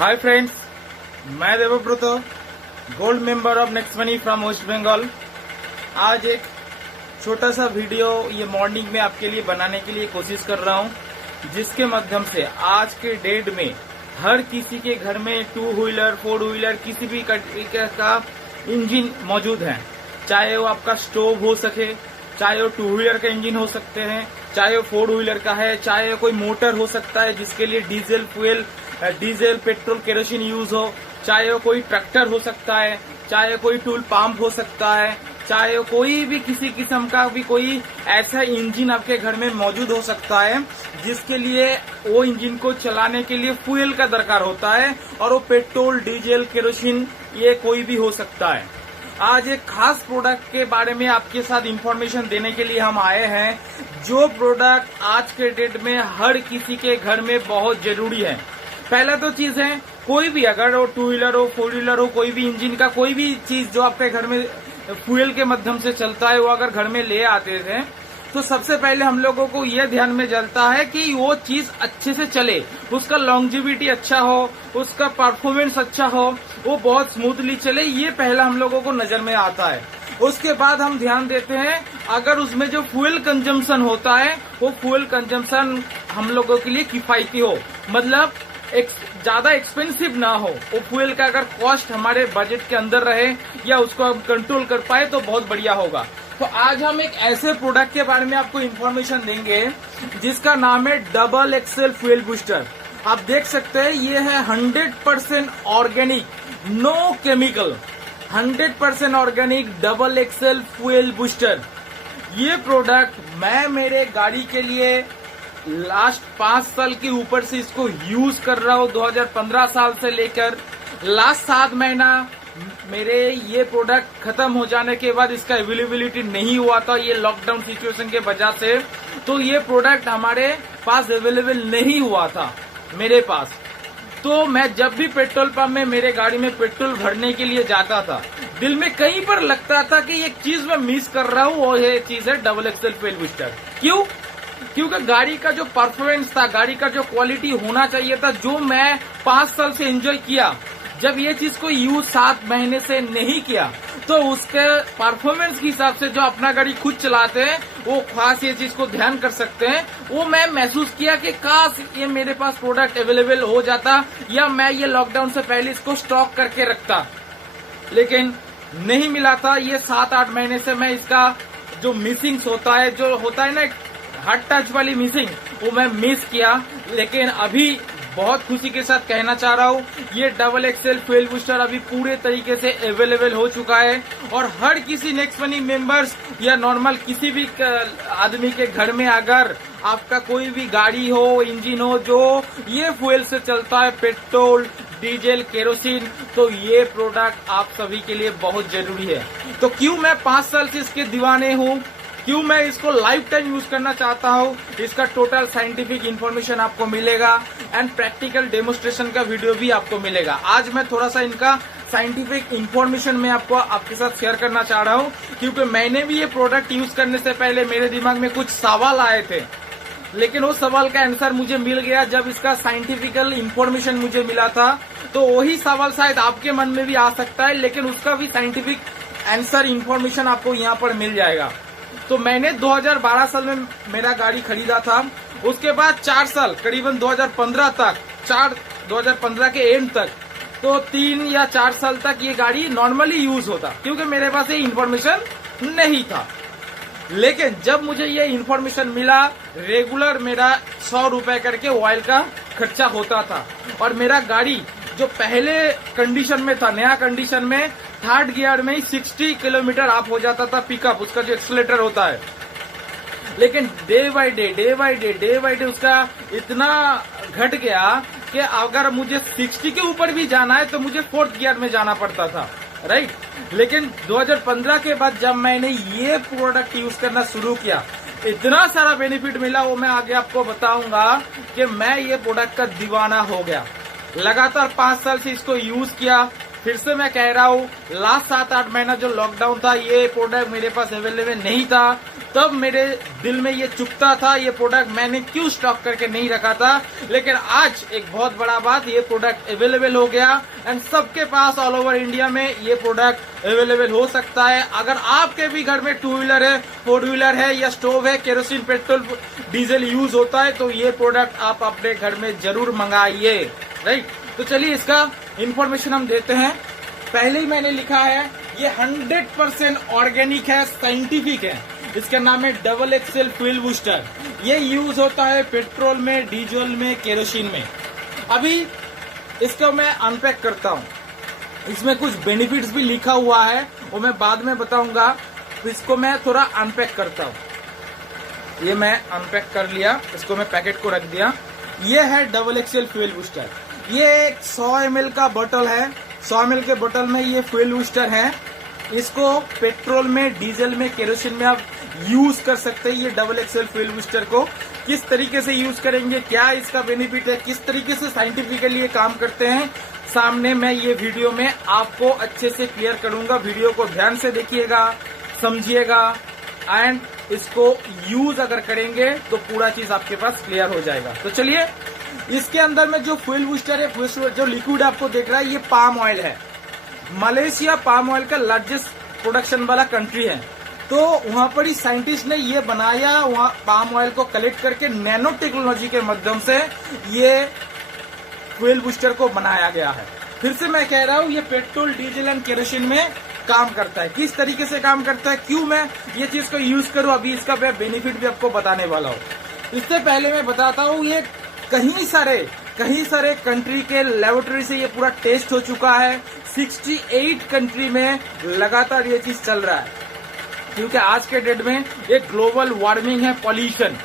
हाय friends, मैं Devvrat, gold member of next money from West Bengal. आज एक छोटा सा वीडियो ये मॉर्निंग में आपके लिए बनाने के लिए कोशिश कर रहा हूँ, जिसके माध्यम से आज के डेट में हर किसी के घर में टू व्हीलर, फोर व्हीलर, किसी भी का इंजन मौजूद है। चाहे वो आपका स्टोव हो सके, चाहे वो टू व्हीलर का इंजन हो सकते हैं, चाहे वो फोर व्हीलर का है, चाहे कोई मोटर हो सकता है जिसके लिए डीजल, पेट्रोल, केरोसिन यूज हो, चाहे वो कोई ट्रैक्टर हो सकता है, चाहे कोई टूल पंप हो सकता है, चाहे कोई भी किसी किस्म का भी कोई ऐसा इंजन आपके घर में मौजूद हो सकता है जिसके लिए वो इंजन को चलाने के लिए फ्यूल का दरकार होता है, और वो पेट्रोल, डीजल, केरोसिन ये कोई भी हो सकता है। आज एक खास प्रोडक्ट के बारे में आपके साथ इंफॉर्मेशन देने के लिए हम आए हैं, जो प्रोडक्ट आज के डेट में हर किसी के घर में बहुत जरूरी है। पहला तो चीज है, कोई भी अगर वो टू व्हीलर हो, फोर व्हीलर हो, कोई भी इंजन का कोई भी चीज जो आपके घर में फ्यूल के माध्यम से चलता है, वो अगर घर में ले आते थे तो सबसे पहले हम लोगों को यह ध्यान में जलता है कि वो चीज अच्छे से चले, उसका लॉन्जिविटी अच्छा हो, उसका परफॉर्मेंस अच्छा हो, वो बहुत स्मूथली चले, ये पहला हम लोगों को नजर में आता है। उसके बाद हम ध्यान देते हैं अगर उसमें जो फ्यूल कंजम्पशन होता है वो फ्यूल कंजम्पशन हम लोगों के लिए किफायती हो, मतलब ज्यादा एक्सपेंसिव ना हो। वो फ्यूल का अगर कॉस्ट हमारे बजट के अंदर रहे या उसको हम कंट्रोल कर पाए तो बहुत बढ़िया होगा। तो आज हम एक ऐसे प्रोडक्ट के बारे में आपको इन्फॉर्मेशन देंगे जिसका नाम है डबल एक्सेल फ्यूल बूस्टर। आप देख सकते हैं ये है 100% organic, no chemical, 100% organic double excel fuel booster. ये प्रोडक्ट मैं मेरे गाड़ी के लिए लास्ट 5 साल के ऊपर से इसको यूज कर रहा हूँ। 2015 साल से लेकर लास्ट 7 महीना मेरे ये प्रोडक्ट खत्म हो जाने के बाद इसका अवेलेबिलिटी नहीं हुआ था, ये लॉकडाउन सिचुएशन के वजह से, तो ये प्रोडक्ट हमारे पास अवेलेबल नहीं हुआ था मेरे पास। तो मैं जब भी पेट्रोल पंप में मेरे गाड़ी में पेट्रोल भरने के लिए जाता था, दिल में कहीं पर लगता था कि एक चीज मैं मिस कर रहा हूँ, वो ये चीज है डबल एक्सेल फ्यूल बूस्टर। क्यों? क्योंकि गाड़ी का जो परफॉर्मेंस था, गाड़ी का जो क्वालिटी होना चाहिए था, जो मैं 5 साल से एंजॉय किया, जब ये चीज को यूज 7 महीने से नहीं किया तो उसके परफॉर्मेंस के हिसाब से जो अपना गाड़ी खुद चलाते हैं वो खास ये चीज को ध्यान कर सकते हैं। वो मैं महसूस किया कि काश ये मेरे पास प्रोडक्ट अवेलेबल हो जाता या मैं ये लॉकडाउन से पहले इसको स्टॉक करके रखता, लेकिन नहीं मिला था। ये 7-8 महीने से मैं इसका जो मिसिंग होता है, जो होता है ना हार्ड टच वाली मिसिंग, वो मैं मिस किया। लेकिन अभी बहुत खुशी के साथ कहना चाह रहा हूँ, ये डबल एक्सेल फ्यूल बूस्टर अभी पूरे तरीके से अवेलेबल हो चुका है, और हर किसी नेक्स्ट मनी मेंबर्स या नॉर्मल किसी भी आदमी के घर में अगर आपका कोई भी गाड़ी हो, इंजन हो जो ये फ्यूल से चलता है, पेट्रोल, डीजल, केरोसिन, तो ये प्रोडक्ट आप सभी के लिए बहुत जरूरी है। तो क्यों मैं 5 साल से इसके दीवाने हूँ, क्यों मैं इसको लाइफ टाइम यूज करना चाहता हूँ, इसका टोटल साइंटिफिक इंफॉर्मेशन आपको मिलेगा एंड प्रैक्टिकल डेमोस्ट्रेशन का वीडियो भी आपको मिलेगा। आज मैं थोड़ा सा इनका साइंटिफिक इंफॉर्मेशन में आपके साथ शेयर करना चाह रहा हूँ, क्योंकि मैंने भी ये प्रोडक्ट यूज करने से पहले मेरे दिमाग में कुछ सवाल आए थे, लेकिन उस सवाल का आंसर मुझे मिल गया जब इसका साइंटिफिकल इंफॉर्मेशन मुझे मिला था। तो वही सवाल शायद आपके मन में भी आ सकता है, लेकिन उसका भी साइंटिफिक आंसर इंफॉर्मेशन आपको यहाँ पर मिल जाएगा। तो मैंने 2012 साल में मेरा गाड़ी खरीदा था, उसके बाद 4 साल करीबन 2015 तक, 2015 के एंड तक, तो 3 या 4 साल तक ये गाड़ी नॉर्मली यूज होता, क्योंकि मेरे पास ये इन्फॉर्मेशन नहीं था। लेकिन जब मुझे ये इन्फॉर्मेशन मिला, रेगुलर मेरा 100 रुपए करके ऑयल का खर्चा होता था, और मेरा गाड़ी जो पहले कंडीशन में था, नया कंडीशन में, 3rd गियर में ही 60 किलोमीटर आप हो जाता था पिकअप, उसका जो एक्सीलरेटर होता है। लेकिन डे बाय डे उसका इतना घट गया कि अगर मुझे 60 के ऊपर भी जाना है तो मुझे 4th गियर में जाना पड़ता था, राइट। लेकिन 2015 के बाद जब मैंने ये प्रोडक्ट यूज करना शुरू किया, इतना सारा बेनिफिट मिला, वो मैं आगे आपको बताऊंगा कि मैं ये प्रोडक्ट का दीवाना हो गया। लगातार 5 साल से इसको यूज किया, फिर से मैं कह रहा हूँ, लास्ट 7-8 महीना जो लॉकडाउन था, ये प्रोडक्ट मेरे पास अवेलेबल नहीं था। तब मेरे दिल में ये चुभता था, ये प्रोडक्ट मैंने क्यों स्टॉक करके नहीं रखा था। लेकिन आज एक बहुत बड़ा बात, ये प्रोडक्ट अवेलेबल हो गया एंड सबके पास ऑल ओवर इंडिया में ये प्रोडक्ट अवेलेबल हो सकता है। अगर आपके भी घर में 2 व्हीलर है, 4 व्हीलर है या स्टोव है, केरोसिन, पेट्रोल, डीजल यूज होता है, तो ये प्रोडक्ट आप अपने घर में जरूर मंगाइए, राइट। तो चलिए इसका इंफॉर्मेशन हम देते हैं। पहले ही मैंने लिखा है, ये 100% ऑर्गेनिक है, साइंटिफिक है। इसका नाम है डबल एक्सेल फ्यूल बूस्टर। ये यूज होता है पेट्रोल में, डीजल में, केरोसिन में। अभी इसको मैं अनपैक करता हूँ। इसमें कुछ बेनिफिट्स भी लिखा हुआ है, वो मैं बाद में बताऊंगा। तो इसको मैं थोड़ा अनपैक करता हूँ। ये मैं अनपैक कर लिया, इसको मैं पैकेट को रख दिया। ये है डबल एक्सेल फ्यूल बूस्टर। ये एक 100 ml का बोतल है। 100 ml के बोतल में ये फ्यूल बूस्टर है। इसको पेट्रोल में, डीजल में, केरोसिन में आप यूज कर सकते हैं। ये डबल एक्सेल फ्यूल बूस्टर को किस तरीके से यूज करेंगे, क्या इसका बेनिफिट है, किस तरीके से साइंटिफिकली ये काम करते हैं, सामने मैं ये वीडियो में आपको अच्छे से क्लियर करूंगा। वीडियो को ध्यान से देखिएगा, समझिएगा एंड इसको यूज अगर करेंगे तो पूरा चीज आपके पास क्लियर हो जाएगा। तो चलिए, इसके अंदर में जो फ्यूल बूस्टर है, जो लिक्विड आपको देख रहा है, ये पाम ऑयल है। मलेशिया पाम ऑयल का लार्जेस्ट प्रोडक्शन वाला कंट्री है। तो वहां पर ही साइंटिस्ट ने ये बनाया, वहां पाम ऑयल को कलेक्ट करके नैनो टेक्नोलॉजी के माध्यम से ये फ्यूल बूस्टर को बनाया गया है। फिर से मैं कह रहा हूँ, ये पेट्रोल, डीजल एंड केरोसिन में काम करता है। किस तरीके से काम करता है, क्यों मैं ये चीज को यूज करूँ, अभी इसका बेनिफिट भी आपको बताने वाला हूँ। इससे पहले मैं बताता हूँ, ये कहीं सारे कंट्री के लेबोरेटरी से ये पूरा टेस्ट हो चुका है। 68 कंट्री में लगातार ये चीज चल रहा है, क्योंकि आज के डेट में एक ग्लोबल वार्मिंग है, पॉल्यूशन।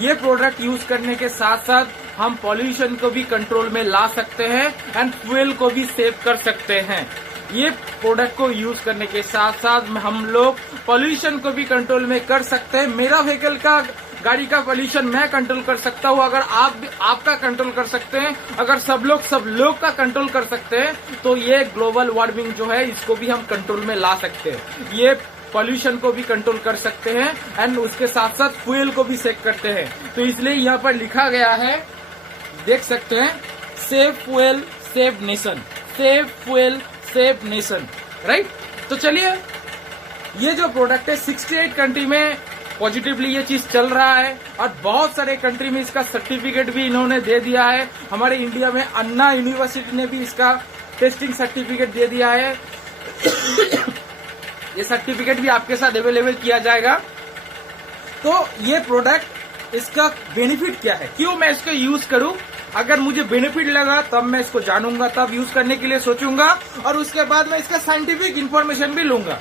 ये प्रोडक्ट यूज करने के साथ साथ हम पॉल्यूशन को भी कंट्रोल में ला सकते हैं एंड फ्यूल को भी सेव कर सकते हैं। ये प्रोडक्ट को यूज करने के साथ साथ हम लोग पॉल्यूशन को भी कंट्रोल में कर सकते हैं। मेरा व्हीकल का, गाड़ी का पॉल्यूशन मैं कंट्रोल कर सकता हूँ, अगर आप भी आपका कंट्रोल कर सकते हैं, अगर सब लोग का कंट्रोल कर सकते हैं, तो ये ग्लोबल वार्मिंग जो है इसको भी हम कंट्रोल में ला सकते हैं। ये पॉल्यूशन को भी कंट्रोल कर सकते हैं एंड उसके साथ साथ फ्यूल को भी सेव करते हैं। तो इसलिए यहाँ पर लिखा गया है, देख सकते हैं, save fuel save nation, save fuel save nation, right. तो चलिए, ये जो प्रोडक्ट है 68 कंट्री में पॉजिटिवली ये चीज चल रहा है और बहुत सारे कंट्री में इसका सर्टिफिकेट भी इन्होंने दे दिया है। हमारे इंडिया में अन्ना यूनिवर्सिटी ने भी इसका टेस्टिंग सर्टिफिकेट दे दिया है। ये सर्टिफिकेट भी आपके साथ अवेलेबल किया जाएगा। तो ये प्रोडक्ट, इसका बेनिफिट क्या है, क्यों मैं इसको यूज करूं, अगर मुझे बेनिफिट लगा तब मैं इसको जानूंगा, तब यूज करने के लिए सोचूंगा और उसके बाद मैं इसका साइंटिफिक इंफॉर्मेशन भी लूंगा।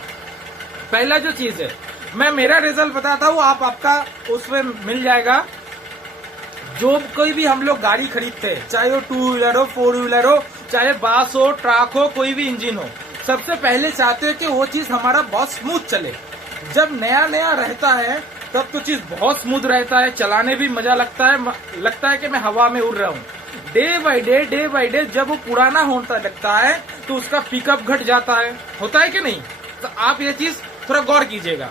पहला जो चीज है, मैं मेरा रिजल्ट बताता हूँ, आप आपका उसमें मिल जाएगा। जो कोई भी हम लोग गाड़ी खरीदते हैं, चाहे वो 2 व्हीलर हो, 4 व्हीलर हो, चाहे बस हो, ट्रक हो, कोई भी इंजन हो, सबसे पहले चाहते हो कि वो चीज हमारा बहुत स्मूथ चले। जब नया नया रहता है तब तो चीज बहुत स्मूथ रहता है, चलाने भी मजा लगता है कि मैं हवा में उड़ रहा हूँ। डे बाय डे जब वो पुराना होता लगता है तो उसका पिकअप घट जाता है, होता है कि नहीं। तो आप ये चीज थोड़ा गौर कीजिएगा।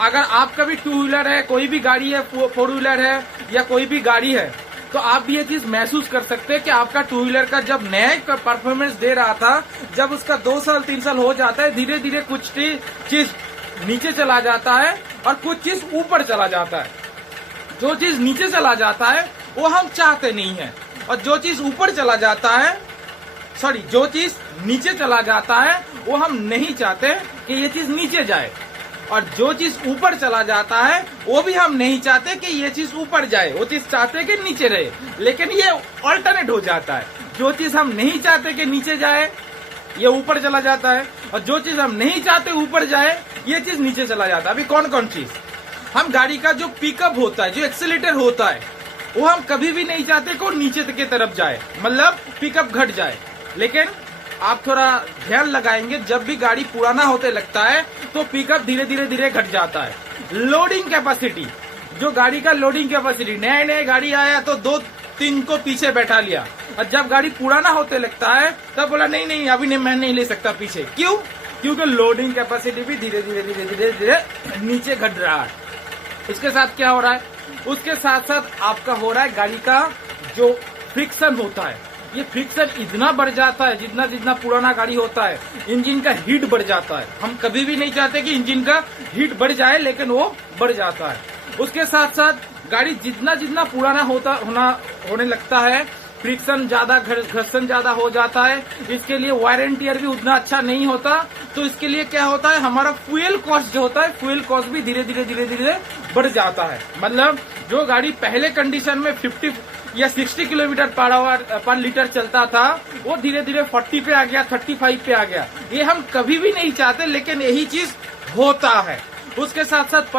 अगर आपका भी 2 व्हीलर है, कोई भी गाड़ी है, 4 व्हीलर है या कोई भी गाड़ी है, तो आप भी ये चीज महसूस कर सकते हैं कि आपका 2 व्हीलर का जब नया परफॉर्मेंस दे रहा था, जब उसका 2 साल 3 साल हो जाता है, धीरे धीरे कुछ चीज नीचे चला जाता है और कुछ चीज ऊपर चला जाता है। जो चीज नीचे चला जाता है वो हम चाहते नहीं है, और जो चीज ऊपर चला जाता है, जो चीज नीचे चला जाता है वो हम नहीं चाहते कि ये चीज नीचे जाए, और जो चीज ऊपर चला जाता है वो भी हम नहीं चाहते कि ये चीज ऊपर जाए, वो चीज चाहते कि नीचे रहे। लेकिन ये ऑल्टरनेट हो जाता है, जो चीज हम नहीं चाहते कि नीचे जाए ये ऊपर चला जाता है, और जो चीज हम नहीं चाहते ऊपर जाए ये चीज नीचे चला जाता है। अभी कौन कौन चीज, हम गाड़ी का जो पिकअप होता है, जो एक्सीलेटर होता है, वो हम कभी भी नहीं चाहते कि वो नीचे की तरफ जाए, मतलब पिकअप घट जाए। लेकिन आप थोड़ा ध्यान लगाएंगे, जब भी गाड़ी पुराना होते लगता है तो पिकअप धीरे धीरे घट जाता है। लोडिंग कैपेसिटी, जो गाड़ी का लोडिंग कैपेसिटी, नए गाड़ी आया तो तो इनको पीछे बैठा लिया। और जब गाड़ी पुराना होते लगता है तब बोला नहीं नहीं अभी नहीं, मैं नहीं ले सकता पीछे। क्यों? क्योंकि लोडिंग कैपेसिटी भी धीरे धीरे धीरे धीरे धीरे नीचे घट रहा है। इसके साथ क्या हो रहा है? उसके साथ साथ आपका हो रहा है गाड़ी का जो फ्रिक्शन होता है, ये फ्रिक्शन इतना बढ़ जाता है, जितना जितना पुराना गाड़ी होता है इंजन का हीट बढ़ जाता है। हम कभी भी नहीं चाहते कि इंजन का हीट बढ़ जाए, लेकिन वो बढ़ जाता है। उसके साथ साथ गाड़ी जितना जितना पुराना होने लगता है, फ्रिक्शन ज्यादा, घर्षण ज्यादा हो जाता है। इसके लिए वायर एंड टियर भी उतना अच्छा नहीं होता। तो इसके लिए क्या होता है, हमारा फ्यूल कॉस्ट जो होता है, फ्यूल कॉस्ट भी धीरे धीरे धीरे धीरे बढ़ जाता है। मतलब जो गाड़ी पहले कंडीशन में 50 या 60 किलोमीटर पर लीटर चलता था, वो धीरे धीरे 40 पे आ गया, 35 पे आ गया। ये हम कभी भी नहीं चाहते, लेकिन यही चीज होता है। उसके साथ साथ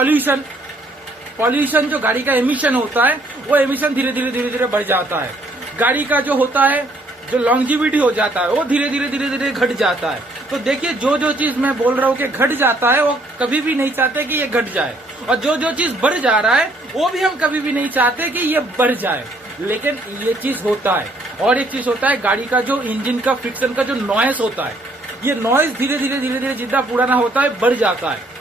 पॉल्यूशन जो गाड़ी का एमिशन होता है, वो एमिशन धीरे धीरे धीरे धीरे बढ़ जाता है। गाड़ी का जो होता है, जो लॉन्जिविटी हो जाता है, वो धीरे धीरे धीरे धीरे घट जाता है। तो देखिए, जो जो चीज मैं बोल रहा हूँ कि घट जाता है, वो कभी भी नहीं चाहते कि ये घट जाए। और जो जो चीज बढ़ जा रहा है, वो भी हम कभी भी नहीं चाहते कि ये बढ़ जाए, लेकिन ये चीज होता है। और एक चीज होता है, गाड़ी का जो इंजन का फ्रिक्शन का जो नॉइस होता है, ये नॉइस धीरे धीरे धीरे धीरे जितना पुराना होता है बढ़ जाता है।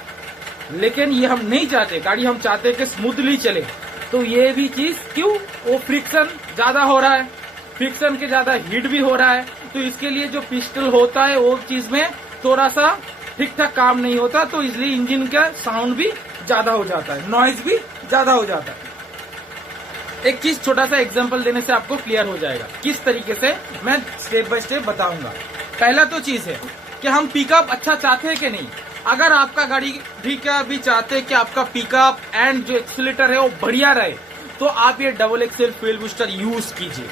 लेकिन ये हम नहीं चाहते, गाड़ी हम चाहते हैं कि स्मूथली चले। तो ये भी चीज क्यों, वो फ्रिक्शन ज्यादा हो रहा है, फ्रिक्शन के ज्यादा हीट भी हो रहा है। तो इसके लिए जो पिस्टल होता है, वो चीज में थोड़ा सा ठीक ठाक काम नहीं होता, तो इसलिए इंजन का साउंड भी ज्यादा हो जाता है, नॉइज भी ज्यादा हो जाता है। एक चीज छोटा सा एग्जांपल देने से आपको क्लियर हो जाएगा किस तरीके से, मैं स्टेप बाय स्टेप बताऊंगा। पहला तो चीज है कि हम पिकअप अच्छा चाहते हैं कि नहीं। अगर आपका गाड़ी भी चाहते हैं कि आपका पिकअप एंड जो एक्सीलेटर है वो बढ़िया रहे, तो आप ये double excel fuel booster use कीजिए।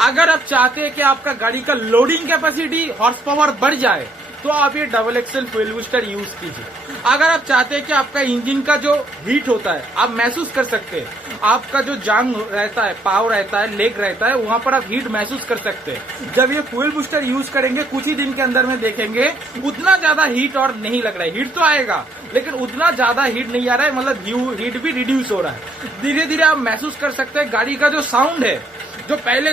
अगर आप चाहते हैं कि आपका गाड़ी का लोडिंग कैपेसिटी, हॉर्स पावर बढ़ जाए, तो आप ये double excel fuel booster use कीजिए। अगर आप चाहते हैं कि आपका इंजन का जो हीट होता है आप महसूस कर सकते हैं, आपका जो जांग रहता है, पाव रहता है, लेग रहता है, वहां पर आप हीट महसूस कर सकते हैं। जब ये फ्यूल बूस्टर यूज करेंगे, कुछ ही दिन के अंदर में देखेंगे उतना ज्यादा हीट और नहीं लग रहा है। हीट तो आएगा, लेकिन उतना ज्यादा हीट नहीं आ रहा है, मतलब हीट भी रिड्यूस हो रहा है। धीरे धीरे आप महसूस कर सकते हैं गाड़ी का जो साउंड है, जो पहले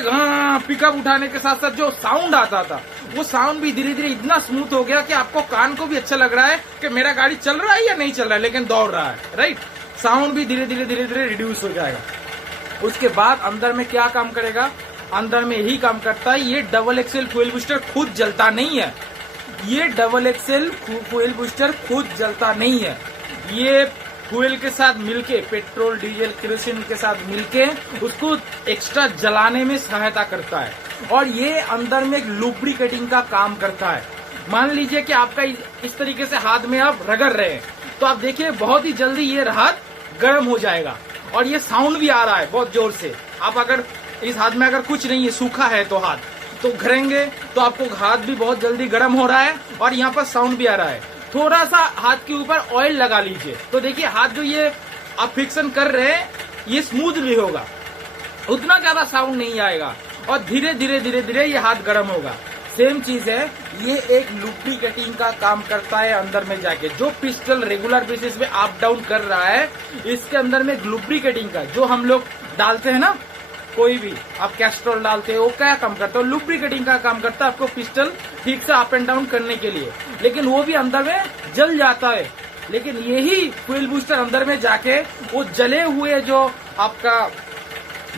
पिकअप उठाने के साथ साथ जो साउंड आता था, वो साउंड भी धीरे धीरे इतना स्मूथ हो गया कि आपको कान को भी अच्छा लग रहा है कि मेरा गाड़ी चल रहा है या नहीं चल रहा है, लेकिन दौड़ रहा है, राइट। साउंड भी धीरे धीरे धीरे धीरे रिड्यूस हो जाएगा। उसके बाद अंदर में क्या काम करेगा, अंदर में यही काम करता है, ये डबल एक्सेल फ्यूल बूस्टर खुद जलता नहीं है। ये डबल एक्सेल फ्यूल बूस्टर खुद जलता नहीं है, ये फ्यूल के साथ मिलके, पेट्रोल डीजल केरोसिन के साथ मिलके उसको एक्स्ट्रा जलाने में सहायता करता है। और ये अंदर में एक लुब्रिकेटिंग का काम करता है। मान लीजिए कि आपका इस तरीके से हाथ में आप रगड़ रहे हैं, तो आप देखिए बहुत ही जल्दी ये हाथ गर्म हो जाएगा। और ये साउंड भी आ रहा है बहुत जोर से। आप अगर इस हाथ में अगर कुछ नहीं है, सूखा है, तो हाथ तो घरेंगे तो आपको हाथ भी बहुत जल्दी गर्म हो रहा है और यहाँ पर साउंड भी आ रहा है। थोड़ा सा हाथ के ऊपर ऑयल लगा लीजिए, तो देखिए हाथ जो ये आप फ्रिक्शन कर रहे हैं, ये स्मूथली होगा, उतना ज्यादा साउंड नहीं आएगा और धीरे धीरे धीरे धीरे ये हाथ गर्म होगा। सेम चीज है, ये एक लुब्रिकेटिंग का काम करता है अंदर में जाके। जो पिस्टल रेगुलर बेसिस पे अप डाउन कर रहा है, इसके अंदर में लुब्रिकेटिंग का जो हम लोग डालते हैं ना, कोई भी आप कैस्ट्रोल डालते हो, क्या काम करता है, लुब्रिकेटिंग का काम करता है आपको पिस्टल ठीक से अप एंड डाउन करने के लिए। लेकिन वो भी अंदर में जल जाता है। लेकिन यही फ्यूल बूस्टर अंदर में जाके वो जले हुए जो आपका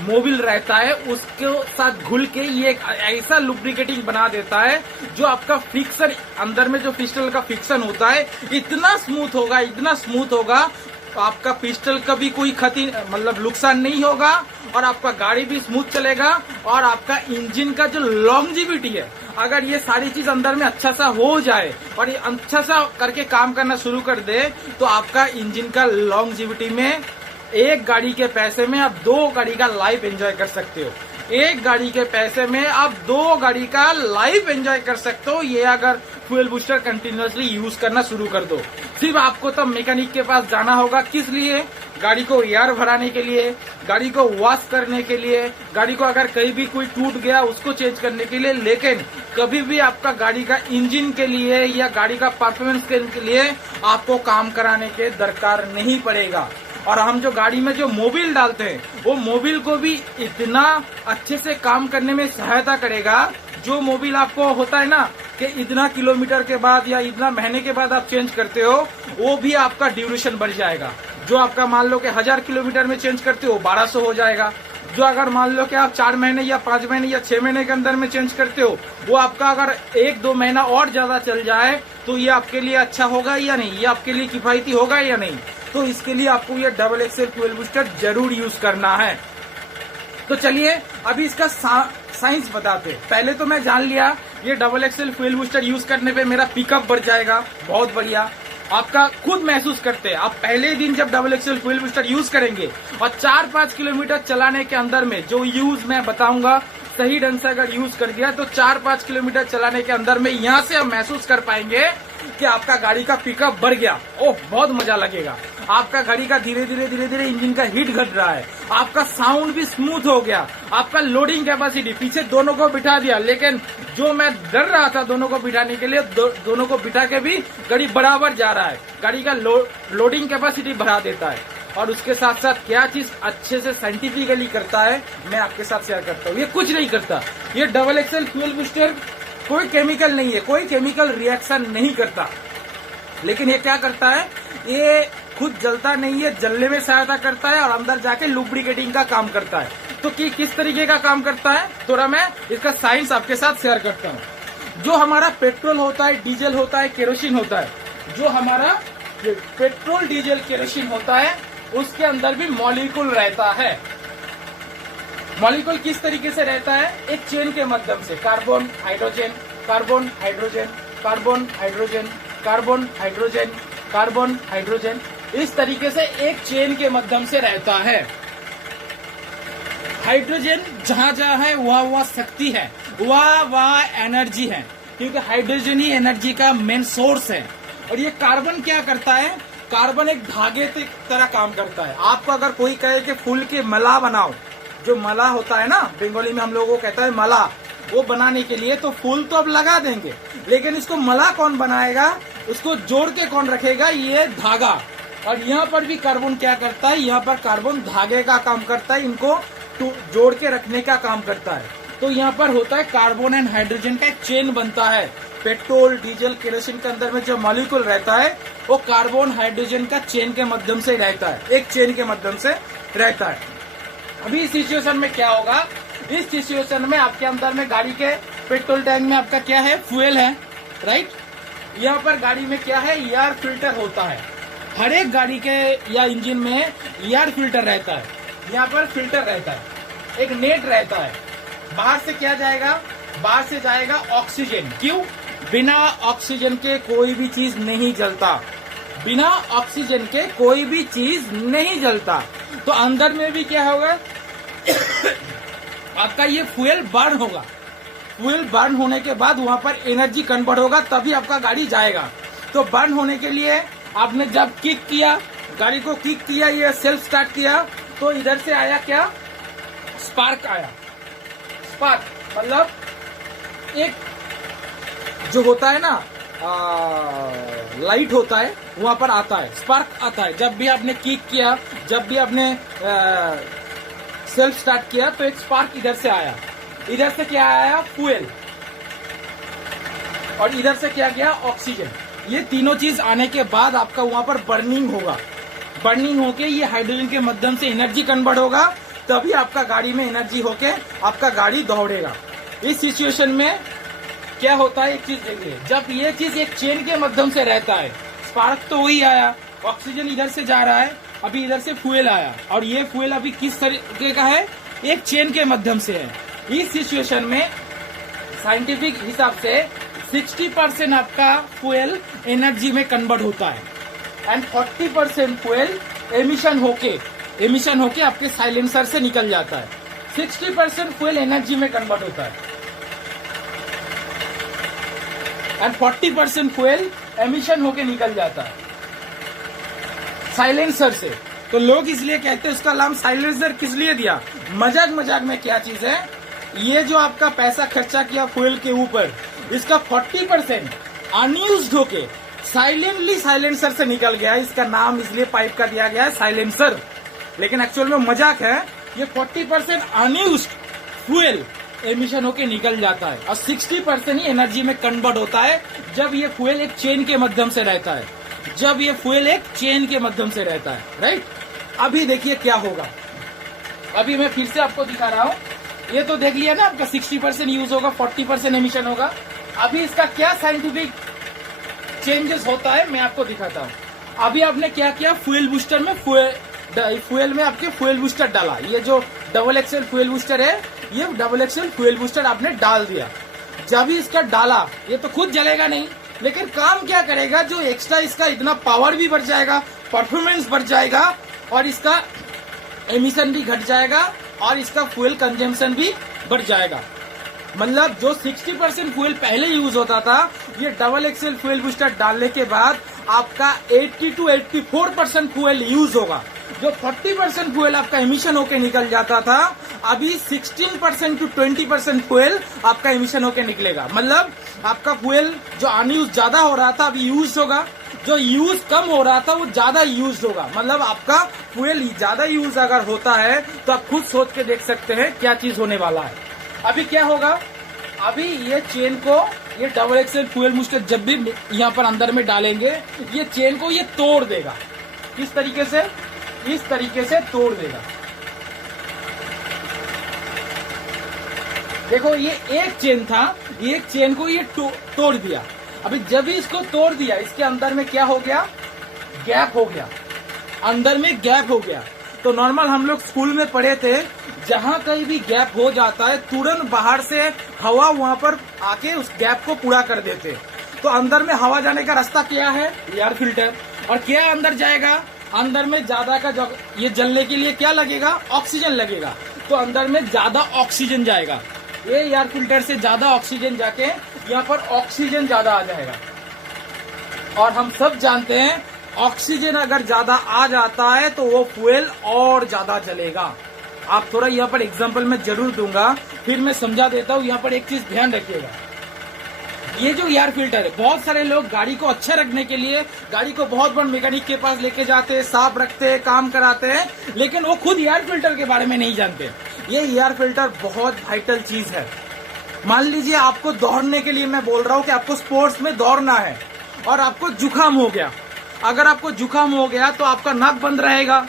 मोबिल रहता है उसके साथ घुल के ये एक ऐसा लुब्रिकेटिंग बना देता है, जो आपका फ्रिक्शन अंदर में जो पिस्टल का फ्रिक्शन होता है इतना स्मूथ होगा, इतना स्मूथ होगा, तो आपका पिस्टल का भी कोई क्षति मतलब नुकसान नहीं होगा और आपका गाड़ी भी स्मूथ चलेगा। और आपका इंजन का जो लॉन्जिविटी है, अगर ये सारी चीज अंदर में अच्छा सा हो जाए और ये अच्छा सा करके काम करना शुरू कर दे, तो आपका इंजन का लॉन्जिविटी में एक गाड़ी के पैसे में आप 2 गाड़ी का लाइफ एंजॉय कर सकते हो। एक गाड़ी के पैसे में आप 2 गाड़ी का लाइफ एंजॉय कर सकते हो, ये अगर फ्यूल बूस्टर कंटिन्यूअसली यूज करना शुरू कर दो। सिर्फ आपको तब मैकेनिक के पास जाना होगा, किस लिए, गाड़ी को एयर भराने के लिए, गाड़ी को वॉश करने के लिए, गाड़ी को अगर कहीं भी कोई टूट गया उसको चेंज करने के लिए। लेकिन कभी भी आपका गाड़ी का इंजन के लिए या गाड़ी का परफॉर्मेंस के लिए आपको काम कराने के दरकार नहीं पड़ेगा। और हम जो गाड़ी में जो मोबिल डालते हैं वो मोबिल को भी इतना अच्छे से काम करने में सहायता करेगा। जो मोबिल आपको होता है ना कि इतना किलोमीटर के बाद या इतना महीने के बाद आप चेंज करते हो, वो भी आपका ड्यूरेशन बढ़ जाएगा। जो आपका मान लो कि 1000 किलोमीटर में चेंज करते हो 1200 हो जाएगा। जो अगर मान लो कि आप 4 महीने या 5 महीने या 6 महीने के अंदर में चेंज करते हो, वो आपका अगर 1-2 महीना और ज्यादा चल जाए तो ये आपके लिए अच्छा होगा या नहीं, ये आपके लिए किफायती होगा या नहीं। तो इसके लिए आपको ये डबल एक्सेल फ्यूल बूस्टर जरूर यूज करना है। तो चलिए अभी इसका साइंस बताते हैं। पहले तो मैं जान लिया ये double excel fuel booster use करने पे मेरा पिकअप बढ़ जाएगा, बहुत बढ़िया। आपका खुद महसूस करते हैं आप पहले दिन जब double excel fuel booster use करेंगे और 4-5 किलोमीटर चलाने के अंदर में जो यूज मैं बताऊंगा सही ढंग से अगर यूज कर दिया तो 4-5 किलोमीटर चलाने के अंदर में यहाँ से हम महसूस कर पाएंगे कि आपका गाड़ी का पिकअप बढ़ गया। ओह, बहुत मजा लगेगा। आपका गाड़ी का धीरे धीरे इंजन का हीट घट रहा है, आपका साउंड भी स्मूथ हो गया, आपका लोडिंग कैपेसिटी पीछे दोनों को बिठा दिया। लेकिन जो मैं डर रहा था दोनों को बिठाने के लिए, दोनों को बिठा के भी गाड़ी बराबर जा रहा है। गाड़ी का लोडिंग कैपेसिटी बढ़ा देता है। और उसके साथ साथ क्या चीज अच्छे से साइंटिफिकली करता है मैं आपके साथ शेयर करता हूँ। ये कुछ नहीं करता, ये डबल एक्सेल फ्यूल बूस्टर कोई केमिकल नहीं है, कोई केमिकल रिएक्शन नहीं करता। लेकिन ये क्या करता है, ये खुद जलता नहीं है, जलने में सहायता करता है और अंदर जाके लुब्रिकेटिंग का काम करता है। तो किस तरीके का काम करता है थोड़ा मैं इसका साइंस आपके साथ शेयर करता हूँ। जो हमारा पेट्रोल होता है, डीजल होता है, केरोसिन होता है, जो हमारा पेट्रोल डीजल केरोसिन होता है उसके अंदर भी मॉलिक्यूल रहता है। मॉलिक्यूल किस तरीके से रहता है, एक चेन के माध्यम से, carbon hydrogen carbon hydrogen carbon hydrogen carbon hydrogen carbon hydrogen, इस तरीके से एक चेन के माध्यम से रहता है। हाइड्रोजन जहां जहां है वह शक्ति है, वह एनर्जी है, क्योंकि हाइड्रोजन ही एनर्जी का मेन सोर्स है। और ये कार्बन क्या करता है, कार्बन एक धागे की तरह काम करता है। आपको अगर कोई कहे कि फूल के मला बनाओ, जो मला होता है ना बंगाली में हम लोगों को कहता है मला, वो बनाने के लिए तो फूल तो अब लगा देंगे, लेकिन इसको मला कौन बनाएगा, उसको जोड़ के कौन रखेगा, ये धागा। और यहाँ पर भी कार्बन क्या करता है, यहाँ पर कार्बन धागे का काम करता है, इनको जोड़ के रखने का काम करता है। तो यहाँ पर होता है कार्बन एंड हाइड्रोजन का एक चेन बनता है। पेट्रोल डीजल केरोसिन के अंदर में जो मॉलिक्यूल रहता है वो कार्बन हाइड्रोजन का चेन के माध्यम से रहता है, एक चेन के माध्यम से रहता है। अभी इस सिचुएशन में क्या होगा, इस सिचुएशन में आपके अंदर में गाड़ी के पेट्रोल टैंक में आपका क्या है, फ्यूल है, राइट। यहाँ पर गाड़ी में क्या है, एयर फिल्टर होता है। हर एक गाड़ी के या इंजन में एयर फिल्टर रहता है, यहाँ पर फिल्टर रहता है, एक नेट रहता है। बाहर से क्या जाएगा, बाहर से जाएगा ऑक्सीजन। क्यों, बिना ऑक्सीजन के कोई भी चीज नहीं जलता, बिना ऑक्सीजन के कोई भी चीज नहीं जलता। तो अंदर में भी क्या होगा आपका ये फ्यूल बर्न होगा। फ्यूल बर्न होने के बाद वहां पर एनर्जी कन्वर्ट होगा, तभी आपका गाड़ी जाएगा। तो बर्न होने के लिए आपने जब किक किया, गाड़ी को किक किया, ये सेल्फ स्टार्ट किया, तो इधर से आया क्या, स्पार्क आया। स्पार्क मतलब एक जो होता है ना लाइट होता है, वहां पर आता है, स्पार्क आता है। जब भी आपने किक किया, जब भी आपने सेल्फ स्टार्ट किया, तो एक स्पार्क इधर से आया। इधर से क्या आया, फ्यूल, और इधर से क्या गया, ऑक्सीजन। ये तीनों चीज आने के बाद आपका वहां पर बर्निंग होगा। बर्निंग होके ये हाइड्रोजन के माध्यम से एनर्जी कन्वर्ट होगा, तभी आपका गाड़ी में एनर्जी होके आपका गाड़ी दौड़ेगा। इस सिचुएशन में क्या होता है, एक चीज देखिए, जब ये चीज एक चेन के माध्यम से रहता है, स्पार्क तो वही आया, ऑक्सीजन इधर से जा रहा है, अभी इधर से फ्यूल आया, और ये फ्यूल अभी किस तरीके का है, एक चेन के माध्यम से है। इस सिचुएशन में साइंटिफिक हिसाब से 60% आपका फ्यूल एनर्जी में कन्वर्ट होता है एंड 40% फ्यूल एमिशन होके आपके साइलेंसर से निकल जाता है। 60% फ्यूल एनर्जी में कन्वर्ट होता है एंड 40% फ्यूल एमिशन होके निकल जाता है साइलेंसर से। तो लोग इसलिए कहते हैं, उसका नाम साइलेंसर किस लिए दिया, मजाक में क्या चीज है, ये जो आपका पैसा खर्चा किया फ्यूल के ऊपर, इसका 40% अनयूज्ड होके साइलेंटली साइलेंसर से निकल गया। इसका नाम इसलिए पाइप का दिया गया है साइलेंसर, लेकिन एक्चुअल में मजाक है। ये 40% अनयूज्ड फ्यूल एमिशन होके निकल जाता है और 60% ही एनर्जी में कन्वर्ट होता है जब ये फ्यूल एक चेन के माध्यम से रहता है, जब ये फ्यूल एक चेन के माध्यम से रहता है, राइट। अभी देखिए क्या होगा। अभी मैं फिर से आपको दिखा रहा हूँ। ये तो देख लिया ना, आपका 60% यूज होगा, 40% एमिशन होगा। अभी इसका क्या साइंटिफिक चेंजेस होता है मैं आपको दिखाता हूँ। अभी आपने क्या किया, फ्यूल बूस्टर में फ्यूल में आपके फ्यूल बूस्टर डाला। ये जो डबल एक्सेल फ्यूल बूस्टर है, ये डबल एक्सेल फ्यूल बूस्टर आपने डाल दिया। जब भी इसका डाला, ये तो खुद जलेगा नहीं, लेकिन काम क्या करेगा, जो एक्स्ट्रा इसका इतना पावर भी बढ़ जाएगा, परफॉर्मेंस बढ़ जाएगा और इसका एमिशन भी घट जाएगा और इसका फ्यूल कंजम्पशन भी बढ़ जाएगा। मतलब जो 60% फ्यूल पहले यूज होता था, ये डबल एक्सेल फ्यूल बूस्टर डालने के बाद आपका 80 to 84% फ्यूल यूज होगा। जो 40% फ्यूल आपका एमिशन होके निकल जाता था, अभी 16% to 20% फ्यूल आपका एमिशन होके निकलेगा। मतलब आपका फ्यूल जो अनयूज ज्यादा हो रहा था अभी यूज होगा, जो यूज कम हो रहा था वो ज्यादा यूज होगा। मतलब आपका फ्यूल ज्यादा यूज अगर होता है तो आप खुद सोच के देख सकते हैं क्या चीज होने वाला है। अभी क्या होगा, अभी ये चेन को, ये डबल एक्सेल फ्यूल बूस्टर जब भी यहाँ पर अंदर में डालेंगे, ये चेन को ये तोड़ देगा। किस तरीके से, इस तरीके से तोड़ देगा। देखो ये एक चेन था, एक चेन को ये तोड़ दिया। अभी जब भी इसको तोड़ दिया, इसके अंदर में क्या हो गया, गैप हो गया, अंदर में गैप हो गया। तो नॉर्मल हम लोग स्कूल में पढ़े थे, जहां कहीं भी गैप हो जाता है तुरंत बाहर से हवा वहां पर आके उस गैप को पूरा कर देते। तो अंदर में हवा जाने का रास्ता क्या है, एयर फिल्टर। और क्या अंदर जाएगा, अंदर में ज्यादा का ये जलने के लिए क्या लगेगा, ऑक्सीजन लगेगा। तो अंदर में ज्यादा ऑक्सीजन जाएगा, ये एयर फिल्टर से ज्यादा ऑक्सीजन जाके यहाँ पर ऑक्सीजन ज्यादा आ जाएगा। और हम सब जानते हैं ऑक्सीजन अगर ज्यादा आ जाता है तो वो फ्यूल और ज्यादा जलेगा। आप थोड़ा यहाँ पर एग्जांपल मैं जरूर दूंगा, फिर मैं समझा देता हूँ। यहाँ पर एक चीज ध्यान रखिएगा, ये जो एयर फिल्टर है, बहुत सारे लोग गाड़ी को अच्छा रखने के लिए गाड़ी को बहुत बड़ा मैकेनिक के पास लेके जाते हैं, साफ रखते हैं, काम कराते हैं, लेकिन वो खुद एयर फिल्टर के बारे में नहीं जानते। ये एयर फिल्टर बहुत वाइटल चीज है। मान लीजिए आपको दौड़ने के लिए मैं बोल रहा हूँ कि आपको स्पोर्ट्स में दौड़ना है और आपको जुकाम हो गया। अगर आपको जुकाम हो गया तो आपका नाक बंद रहेगा,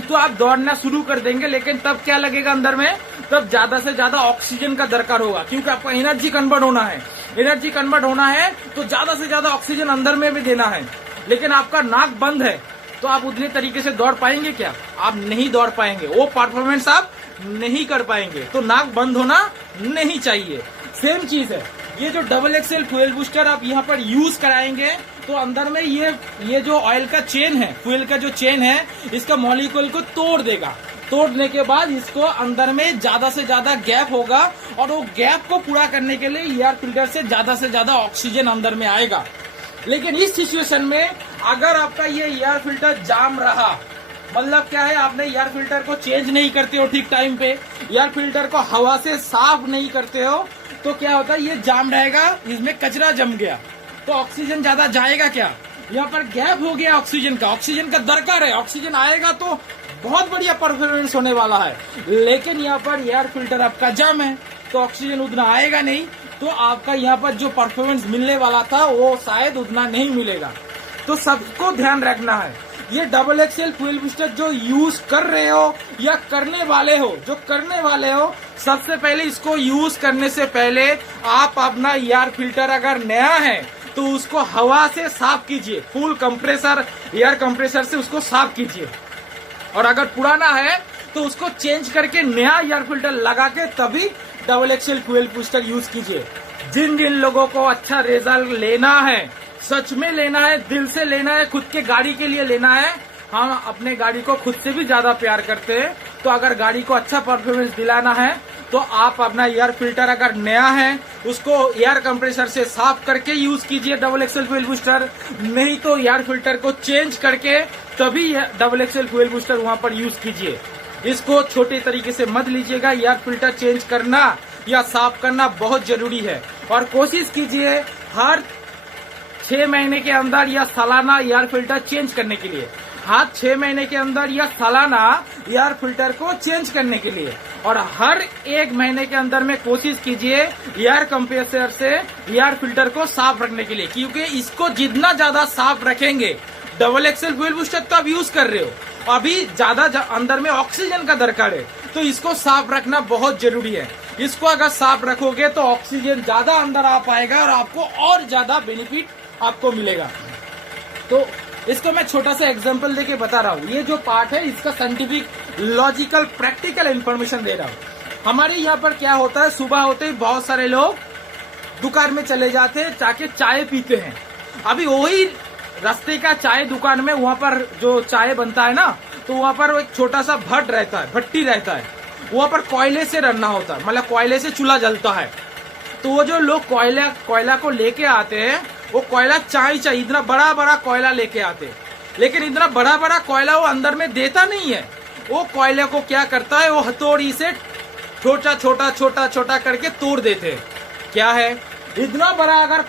तो आप दौड़ना शुरू कर देंगे, लेकिन तब क्या लगेगा अंदर में, तब ज्यादा से ज्यादा ऑक्सीजन का दरकार होगा, क्योंकि आपको एनर्जी कन्वर्ट होना है। एनर्जी कन्वर्ट होना है तो ज्यादा से ज्यादा ऑक्सीजन अंदर में भी देना है। लेकिन आपका नाक बंद है तो आप उतने तरीके से दौड़ पाएंगे क्या, आप नहीं दौड़ पाएंगे, वो परफॉर्मेंस आप नहीं कर पाएंगे। तो नाक बंद होना नहीं चाहिए। सेम चीज है, ये जो डबल एक्सेल फ्यूल बूस्टर आप यहाँ पर यूज कराएंगे तो अंदर में ये जो ऑयल का चेन है, फ्यूल का जो चेन है, इसका मॉलिक्यूल को तोड़ देगा। तोड़ने के बाद इसको अंदर में ज्यादा से ज्यादा गैप होगा और वो गैप को पूरा करने के लिए एयर फिल्टर से ज्यादा ऑक्सीजन अंदर में आएगा। लेकिन इस सिचुएशन में अगर आपका ये एयर फिल्टर जाम रहा, मतलब क्या है, आपने एयर फिल्टर को चेंज नहीं करते हो ठीक टाइम पे, एयर फिल्टर को हवा से साफ नहीं करते हो, तो क्या होता है, ये जाम रहेगा, इसमें कचरा जम गया तो ऑक्सीजन ज्यादा जाएगा क्या, यहाँ पर गैप हो गया ऑक्सीजन का। ऑक्सीजन का दरकार है, ऑक्सीजन आएगा तो बहुत बढ़िया परफॉर्मेंस होने वाला है। लेकिन यहाँ पर एयर फिल्टर आपका जाम है तो ऑक्सीजन उतना आएगा नहीं, तो आपका यहाँ पर जो परफॉर्मेंस मिलने वाला था वो शायद उतना नहीं मिलेगा। तो सबको ध्यान रखना है, ये डबल एक्सेल फ्यूल बूस्टर जो यूज कर रहे हो या करने वाले हो, सबसे पहले इसको यूज करने से पहले आप अपना एयर फिल्टर अगर नया है तो उसको हवा से साफ कीजिए, फुल कंप्रेसर, एयर कंप्रेसर से उसको साफ कीजिए। और अगर पुराना है तो उसको चेंज करके नया एयर फिल्टर लगा के तभी double excel fuel booster use कीजिए। जिन जिन लोगों को अच्छा रिजल्ट लेना है, सच में लेना है, दिल से लेना है, खुद के गाड़ी के लिए लेना है, हम अपने गाड़ी को खुद से भी ज्यादा प्यार करते हैं, तो अगर गाड़ी को अच्छा परफॉर्मेंस दिलाना है तो आप अपना एयर फिल्टर अगर नया है उसको एयर कंप्रेसर से साफ करके यूज कीजिए डबल एक्सेल फ्यूल बूस्टर, नहीं तो एयर फिल्टर को चेंज करके तभी डबल एक्सेल फ्यूल बूस्टर वहां पर यूज कीजिए। इसको छोटे तरीके से मत लीजिएगा, एयर फिल्टर चेंज करना या साफ करना बहुत जरूरी है। और कोशिश कीजिए हर 6 महीने के अंदर या सालाना एयर फिल्टर चेंज करने के लिए, हाथ 6 महीने के अंदर या सालाना एयर फिल्टर को चेंज करने के लिए, और हर 1 महीने के अंदर में कोशिश कीजिए एयर कंप्रेसर से एयर फिल्टर को साफ रखने के लिए, क्योंकि इसको जितना ज्यादा साफ रखेंगे, डबल एक्सेल फ्यूल बूस्टर तो आप यूज कर रहे हो, अभी ज्यादा अंदर में ऑक्सीजन का दरकार है, तो इसको साफ रखना बहुत जरूरी है। इसको अगर साफ रखोगे तो ऑक्सीजन ज्यादा अंदर आ पाएगा और आपको और ज्यादा बेनिफिट आपको मिलेगा। तो इसको मैं छोटा सा एग्जांपल देके बता रहा हूँ। ये जो पार्ट है इसका साइंटिफिक, लॉजिकल, प्रैक्टिकल इंफॉर्मेशन दे रहा हूँ। हमारे यहाँ पर क्या होता है, सुबह होते ही बहुत सारे लोग दुकान में चले जाते हैं, जाके चाय पीते हैं। अभी वही रास्ते का चाय दुकान में, वहाँ पर जो चाय बनता है ना, तो वहाँ पर एक छोटा सा भट्टी रहता है, वहाँ पर कोयले से रखना होता है, मतलब कोयले से चूल्हा जलता है। तो वो जो लोग कोयला को लेके आते हैं, वो कोयला चाहिए इतना बड़ा बड़ा कोयला लेके आते हैं, लेकिन इतना बड़ा बड़ा कोयला वो अंदर में देता नहीं है। वो कोयले को क्या करता है, वो हथौड़ी से छोटा छोटा करके तोड़ देते हैं। क्या है, इतना बड़ा अगर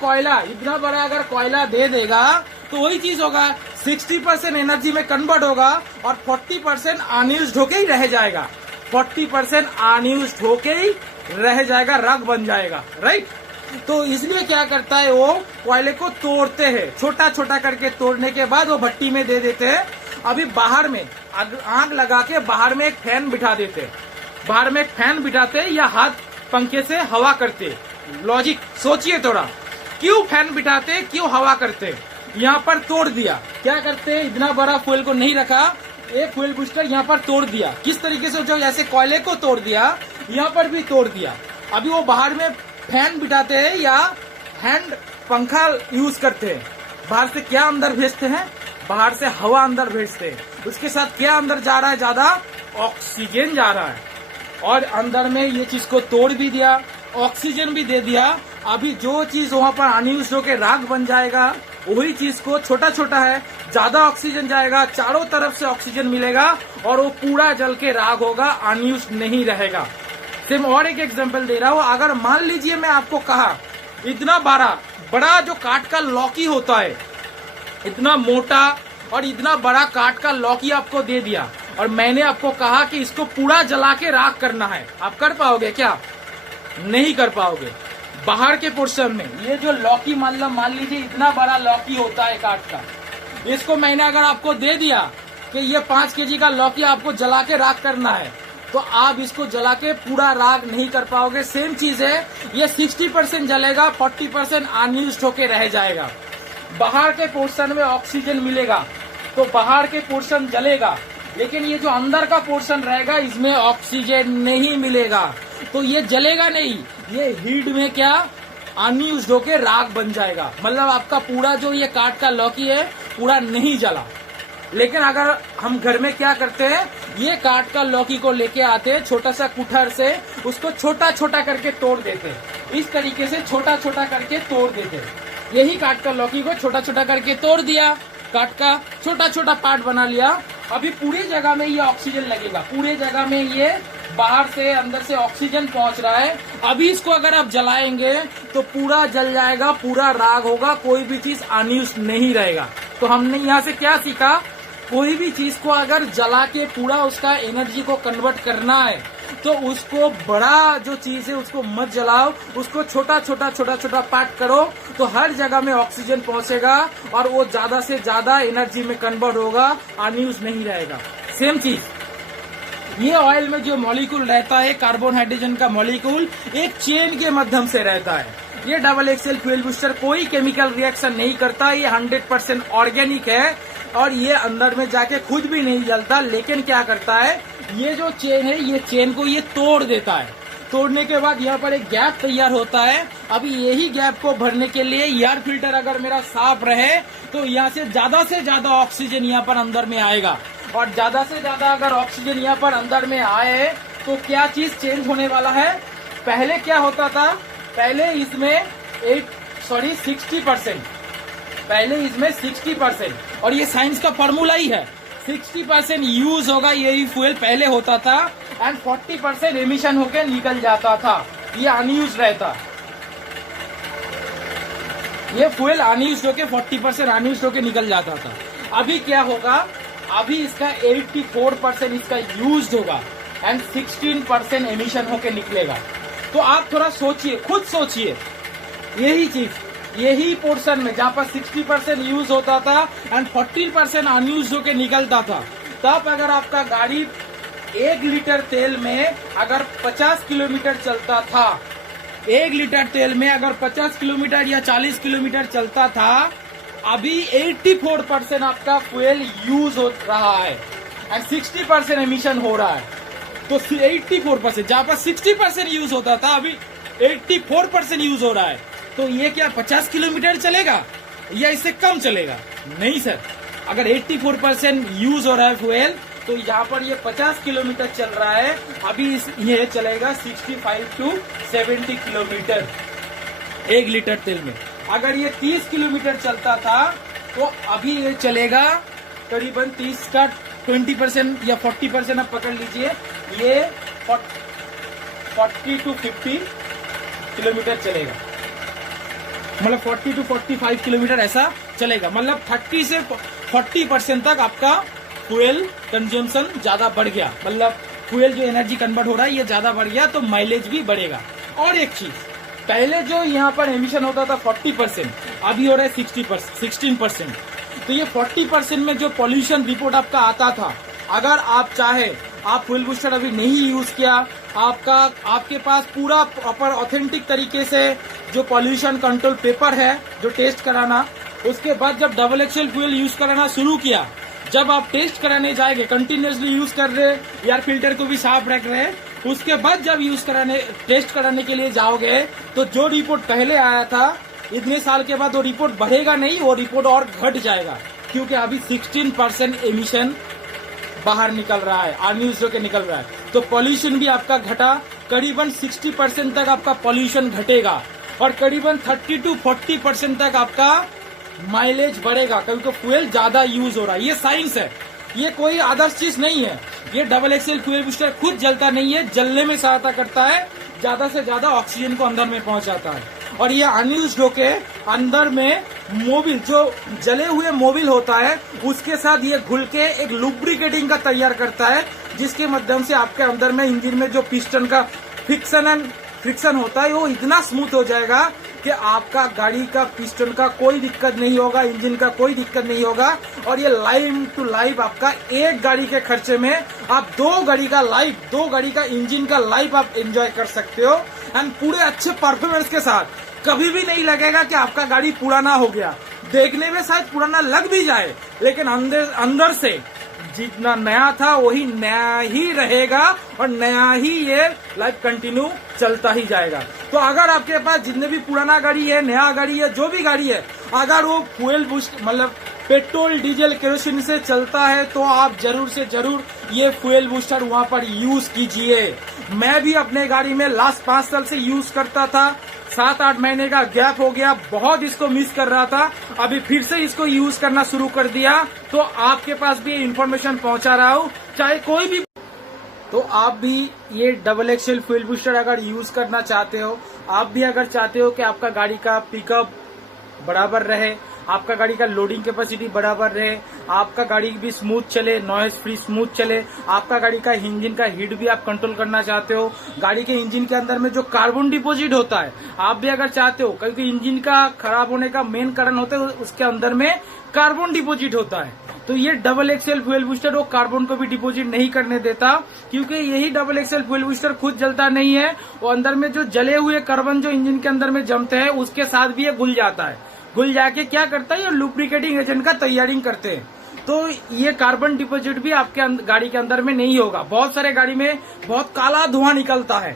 कोयला दे देगा तो वही चीज होगा, 60% एनर्जी में कन्वर्ट होगा और 40% अनयूज्ड होके ही रह जाएगा। 40% अनयूज्ड होके ही रह जाएगा, राख बन जाएगा, राइट। तो इसलिए क्या करता है, वो कोयले को तोड़ते हैं, छोटा छोटा करके तोड़ने के बाद वो भट्टी में दे देते हैं। अभी बाहर में आग लगा के बाहर में एक फैन बिठा देते हैं, बाहर में एक फैन बिठाते हैं या हाथ पंखे से हवा करते। लॉजिक सोचिए थोड़ा, क्यों फैन बिठाते, क्यों हवा करते। यहाँ पर तोड़ दिया, क्या करते, इतना बड़ा फ्यूल को नहीं रखा, एक फ्यूल बूस्टर यहाँ पर तोड़ दिया। किस तरीके से, जो ऐसे कोयले को तोड़ दिया, यहाँ पर भी तोड़ दिया। अभी वो बाहर में फैन बिठाते हैं या हैंड पंखा यूज करते हैं। बाहर से क्या अंदर भेजते हैं, बाहर से हवा अंदर भेजते हैं। उसके साथ क्या अंदर जा रहा है, ज्यादा ऑक्सीजन जा रहा है, और अंदर में ये चीज को तोड़ भी दिया, ऑक्सीजन भी दे दिया। अभी जो चीज वहाँ पर अनयूज्ड होकर राख बन जाएगा, वही चीज को छोटा छोटा है, ज्यादा ऑक्सीजन जाएगा, चारों तरफ से ऑक्सीजन मिलेगा और वो पूरा जल के राख होगा, अनयूज्ड नहीं रहेगा। सिर्फ और एक एग्जांपल दे रहा हूँ। अगर मान लीजिए मैं आपको कहा, इतना बड़ा जो काठ का लौकी होता है, इतना मोटा और इतना बड़ा काठ का लौकी आपको दे दिया, और मैंने आपको कहा कि इसको पूरा जला के राख करना है, आप कर पाओगे क्या? नहीं कर पाओगे। बाहर के पोर्शन में ये जो लौकी मान लीजिए इतना बड़ा लौकी होता है काठ का, इसको मैंने अगर आपको दे दिया कि ये 5 केजी का लौकी आपको जला के राख करना है, तो आप इसको जला के पूरा राख नहीं कर पाओगे। सेम चीज है, ये 60% जलेगा, 40% अनयूज्ड होके रह जाएगा। बाहर के पोर्शन में ऑक्सीजन मिलेगा तो बाहर के पोर्शन जलेगा, लेकिन ये जो अंदर का पोर्शन रहेगा, इसमें ऑक्सीजन नहीं मिलेगा, तो ये जलेगा नहीं, ये हीट में क्या, अनयूज्ड होके राख बन जाएगा। मतलब आपका पूरा जो ये काठ का लौकी है पूरा नहीं जला। लेकिन अगर हम घर में क्या करते हैं, ये काठ का लौकी को लेके आते हैं, छोटा सा कुठर से उसको छोटा छोटा करके तोड़ देते हैं। इस तरीके से छोटा छोटा करके तोड़ देते हैं। यही काठ का लौकी को छोटा छोटा करके तोड़ दिया, काट का छोटा छोटा पार्ट बना लिया। अभी पूरी जगह में ये ऑक्सीजन लगेगा, पूरे जगह में ये बाहर से अंदर से ऑक्सीजन पहुंच रहा है। अभी इसको अगर आप जलाएंगे तो पूरा जल जाएगा, पूरा राख होगा, कोई भी चीज अनयूज्ड नहीं रहेगा। तो हमने यहाँ से क्या सीखा, कोई भी चीज को अगर जला के पूरा उसका एनर्जी को कन्वर्ट करना है, तो उसको बड़ा जो चीज है उसको मत जलाओ, उसको छोटा छोटा पार्ट करो, तो हर जगह में ऑक्सीजन पहुंचेगा और वो ज्यादा से ज्यादा एनर्जी में कन्वर्ट होगा, अनयूज्ड नहीं रहेगा। सेम चीज ये ऑयल में जो मॉलिक्यूल रहता है, कार्बन हाइड्रोजन का मॉलिक्यूल एक चेन के माध्यम से रहता है। ये डबल एक्सेल फ्यूल बूस्टर कोई केमिकल रिएक्शन नहीं करता, ये 100% ऑर्गेनिक है और ये अंदर में जाके खुद भी नहीं जलता। लेकिन क्या करता है, ये जो चेन है, ये चेन को ये तोड़ देता है। तोड़ने के बाद यहाँ पर एक गैप तैयार होता है। अभी यही गैप को भरने के लिए एयर फिल्टर अगर मेरा साफ रहे तो यहाँ से ज्यादा ऑक्सीजन यहाँ पर अंदर में आएगा, और ज्यादा से ज्यादा अगर ऑक्सीजन यहाँ पर अंदर में आए तो क्या चीज चेंज होने वाला है। पहले क्या होता था, पहले इसमें 60%, पहले इसमें 60%, और ये साइंस का फॉर्मूला ही है, 60% यूज होगा यही फ्यूल पहले होता था, एंड 40% एमिशन होकर निकल जाता था, ये अनयूज रहता। ये फ्यूल अनयूज्ड होके 40% अनयूज्ड होके निकल जाता था। अभी क्या होगा, अभी इसका 84% इसका यूज्ड होगा एंड 16% एमिशन होके निकलेगा। तो आप थोड़ा सोचिए, खुद सोचिए, यही चीज, यही पोर्शन में जहाँ पर 60% यूज होता था एंड 40% अनयूज होके निकलता था, तब अगर आपका गाड़ी 1 लीटर तेल में अगर 50 किलोमीटर चलता था, 1 लीटर तेल में अगर 50 किलोमीटर या 40 किलोमीटर चलता था, अभी 84% आपका फ्यूल यूज हो रहा है एंड 60% एमिशन हो रहा है। तो 84%, जहां पर 60% यूज होता था, अभी 84% यूज हो रहा है। तो ये क्या 50 किलोमीटर चलेगा या इससे कम चलेगा? नहीं सर, अगर 84% यूज हो रहा है फ्यूल, तो यहाँ पर ये 50 किलोमीटर चल रहा है, अभी ये चलेगा 65 टू 70 किलोमीटर 1 लीटर तेल में। अगर ये 30 किलोमीटर चलता था, तो अभी ये चलेगा करीबन 30 का 20% या 40% आप पकड़ लीजिए, ये 40 टू 50 किलोमीटर चलेगा, मतलब 40 टू 45 किलोमीटर ऐसा चलेगा। मतलब 30 से 40% तक आपका फ्यूल कंज्यूमशन ज्यादा बढ़ गया, मतलब फ्यूल जो एनर्जी कन्वर्ट हो रहा है ये ज्यादा बढ़ गया, तो माइलेज भी बढ़ेगा। और एक चीज, पहले जो यहाँ पर एमिशन होता था 40%, अभी हो रहा है 16%। तो ये 40% में जो पॉल्यूशन रिपोर्ट आपका आता था, अगर आप चाहे, आप फ्यूल बूस्टर अभी नहीं यूज किया, आपके पास पूरा प्रॉपर ऑथेंटिक तरीके से जो पॉल्यूशन कंट्रोल पेपर है जो टेस्ट कराना, उसके बाद जब डबल एक्सेल फ्यूल यूज कराना शुरू किया, जब आप टेस्ट कराने जाएंगे, कंटिन्यूसली यूज कर रहे, एयर फिल्टर को भी साफ रख रहे, उसके बाद जब टेस्ट कराने के लिए जाओगे, तो जो रिपोर्ट पहले आया था, इतने साल के बाद वो रिपोर्ट बढ़ेगा नहीं, वो रिपोर्ट और घट जाएगा, क्योंकि अभी 16% एमिशन बाहर निकल रहा है, अनयूज्ड होकर निकल रहा है। तो पॉल्यूशन भी आपका घटा, करीबन 60% तक आपका पॉल्यूशन घटेगा और करीबन 30 टू 40% तक आपका माइलेज बढ़ेगा, क्योंकि फ्यूल ज्यादा यूज हो रहा है। ये साइंस है, ये कोई आदर्श चीज नहीं है। ये डबल एक्सेल फ्यूल बूस्टर खुद जलता नहीं है, जलने में सहायता करता है, ज्यादा से ज्यादा ऑक्सीजन को अंदर में पहुंचाता है। और ये अनयूज्ड होके अंदर में मोबिल, जो जले हुए मोबिल होता है, उसके साथ ये घुल के एक लुब्रिकेटिंग का तैयार करता है, जिसके माध्यम से आपके अंदर में इंजन में जो पिस्टन का फ्रिक्शन होता है, वो इतना स्मूथ हो जाएगा कि आपका गाड़ी का पिस्टन का कोई दिक्कत नहीं होगा, इंजन का कोई दिक्कत नहीं होगा। और ये लाइफ टू लाइफ आपका एक गाड़ी के खर्चे में आप 2 गाड़ी का इंजन का लाइफ आप एंजॉय कर सकते हो, एंड पूरे अच्छे परफॉर्मेंस के साथ। कभी भी नहीं लगेगा कि आपका गाड़ी पुराना हो गया। देखने में शायद पुराना लग भी जाए, लेकिन अंदर से जितना नया था वही नया ही रहेगा और नया ही ये लाइफ कंटिन्यू चलता ही जाएगा। तो अगर आपके पास जितने भी पुराना गाड़ी है, नया गाड़ी है, जो भी गाड़ी है, अगर वो फ्यूल बूस्ट मतलब पेट्रोल, डीजल, केरोसिन से चलता है, तो आप जरूर से जरूर ये फ्यूल बूस्टर वहां पर यूज कीजिए। मैं भी अपने गाड़ी में लास्ट 5 साल से यूज करता था, 7-8 महीने का गैप हो गया, बहुत इसको मिस कर रहा था, अभी फिर से इसको यूज करना शुरू कर दिया। तो आपके पास भी इन्फॉर्मेशन पहुंचा रहा हूँ, चाहे कोई भी। तो आप भी ये डबल एक्सेल फ्यूल बूस्टर अगर यूज करना चाहते हो, आप भी अगर चाहते हो कि आपका गाड़ी का पिकअप बराबर रहे, आपका गाड़ी का लोडिंग कैपेसिटी बराबर रहे, आपका गाड़ी भी स्मूथ चले, नॉइज फ्री स्मूथ चले, आपका गाड़ी का इंजन का हीट भी आप कंट्रोल करना चाहते हो, गाड़ी के इंजन के अंदर में जो कार्बन डिपोजिट होता है आप भी अगर चाहते हो, क्योंकि इंजन का खराब होने का मेन कारण होता है उसके अंदर में कार्बन डिपोजिट होता है। तो ये डबल एक्सेल फ्यूल बूस्टर वो कार्बन को भी डिपोजिट नहीं करने देता, क्योंकि यही डबल एक्सेल फ्यूल बूस्टर खुद जलता नहीं है, वो अंदर में जो जले हुए कार्बन जो इंजन के अंदर में जमते हैं उसके साथ भी ये घुल जाता है। घुल जाके क्या करता है, ये लुब्रिकेटिंग एजेंट का तैयारी करते हैं। तो ये कार्बन डिपोजिट भी आपके गाड़ी के अंदर में नहीं होगा। बहुत सारे गाड़ी में बहुत काला धुआं निकलता है,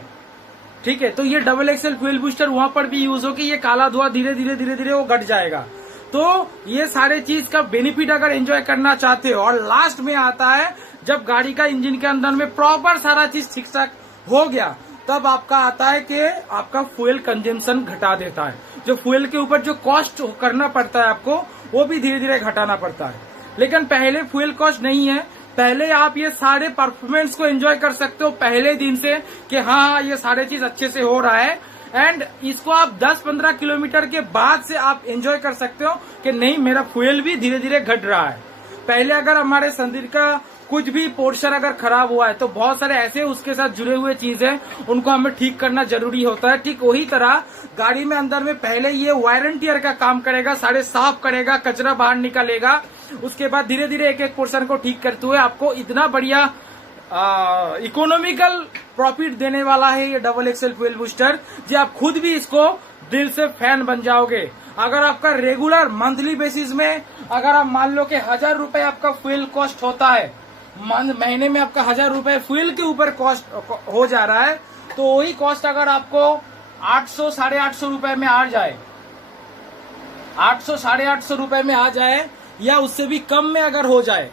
ठीक है, तो ये डबल एक्सेल फ्यूल बूस्टर वहां पर भी यूज हो कि ये काला धुआं धीरे धीरे वो घट जाएगा। तो ये सारे चीज का बेनिफिट अगर एंजॉय करना चाहते हो, और लास्ट में आता है जब गाड़ी का इंजन के अंदर में प्रॉपर सारा चीज ठीक ठाक हो गया, तब आपका आता है कि आपका फ्यूल कंजम्पशन घटा देता है। जो फ्यूल के ऊपर जो कॉस्ट करना पड़ता है आपको, वो भी धीरे धीरे घटाना पड़ता है। लेकिन पहले फ्यूल कॉस्ट नहीं है, पहले आप ये सारे परफॉर्मेंस को एंजॉय कर सकते हो पहले दिन से कि हाँ ये सारे चीज अच्छे से हो रहा है, एंड इसको आप 10-15 किलोमीटर के बाद से आप एंजॉय कर सकते हो कि नहीं मेरा फ्यूल भी धीरे धीरे घट रहा है। पहले अगर हमारे शरीर का कुछ भी पोर्शन अगर खराब हुआ है तो बहुत सारे ऐसे उसके साथ जुड़े हुए चीजें उनको हमें ठीक करना जरूरी होता है। ठीक वही तरह गाड़ी में अंदर में पहले ये वायर एंड टियर का काम करेगा, सारे साफ करेगा, कचरा बाहर निकालेगा, उसके बाद धीरे धीरे एक एक पोर्शन को ठीक करते हुए आपको इतना बढ़िया इकोनॉमिकल प्रॉफिट देने वाला है ये डबल एक्सेल फ्यूल बूस्टर जी। आप खुद भी इसको दिल से फैन बन जाओगे। अगर आपका रेगुलर मंथली बेसिस में अगर आप मान लो कि 1000 रुपए आपका फ्यूल कॉस्ट होता है, महीने में आपका 1000 रुपए फ्यूल के ऊपर कॉस्ट हो जा रहा है, तो वही कॉस्ट अगर आपको 800-850 रुपए में आ जाए, 800-850 रुपए में आ जाए या उससे भी कम में अगर हो जाए,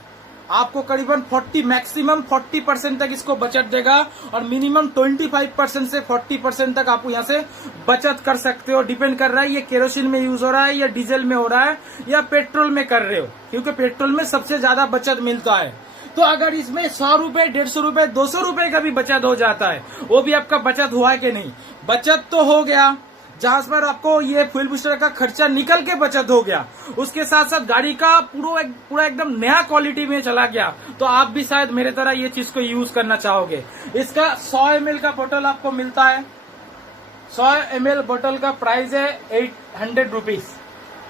आपको करीबन 40 मैक्सिमम 40% तक इसको बचत देगा और मिनिमम 25% से 40% तक आप यहाँ से बचत कर सकते हो। डिपेंड कर रहा है ये केरोसिन में यूज हो रहा है या डीजल में हो रहा है या पेट्रोल में कर रहे हो, क्योंकि पेट्रोल में सबसे ज्यादा बचत मिलता है। तो अगर इसमें 100 रुपए, 150 रुपए, 200 रुपए का भी बचत हो जाता है, वो भी आपका बचत हुआ है कि नहीं? बचत तो हो गया, जहां पर आपको ये फ्यूल बूस्टर का खर्चा निकल के बचत हो गया, उसके साथ साथ गाड़ी का पूरा एकदम नया क्वालिटी में चला गया। तो आप भी शायद मेरे तरह ये चीज को यूज करना चाहोगे। इसका 100 ml का बोतल आपको मिलता है। 100 ml बोतल का प्राइस है 800 रुपीज।